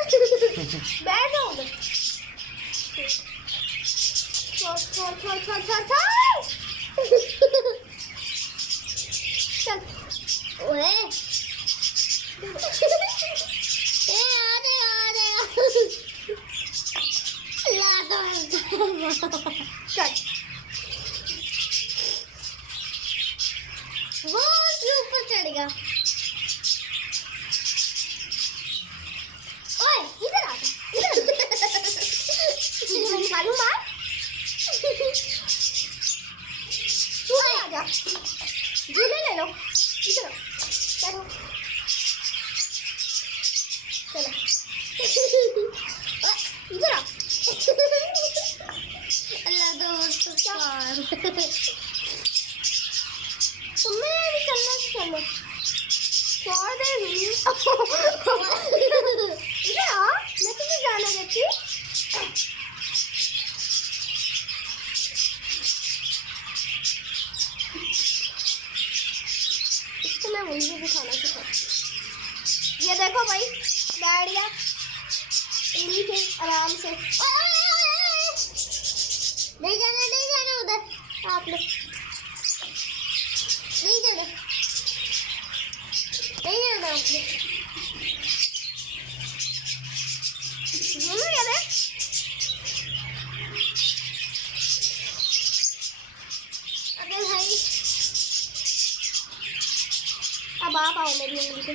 बैठ जाओ उधर। छोड़ छोड़ छोड़ छोड़ छोड़ छोड़। चल ओए ए आ जाएगा ला दो चल। वो उसके ऊपर चढ़ेगा। ओए इधर आ इधर मालूम मार तू आ जा झूले ले लो इधर चलो चलो इधर आ अल्लाह दोस्त तुम्हें भी चलना चलो छोड़ दे इधर आ मैं तुम्हें जाने देती। इसको मैं मुझे भी खाना सिखा। ये देखो भाई बैठ गया उंगली पे आराम से। नहीं जाना उधर आप लोग नहीं जाना आप लोग बोलो यार। अबे भाई अब आप आओ मेरी उंगली पे।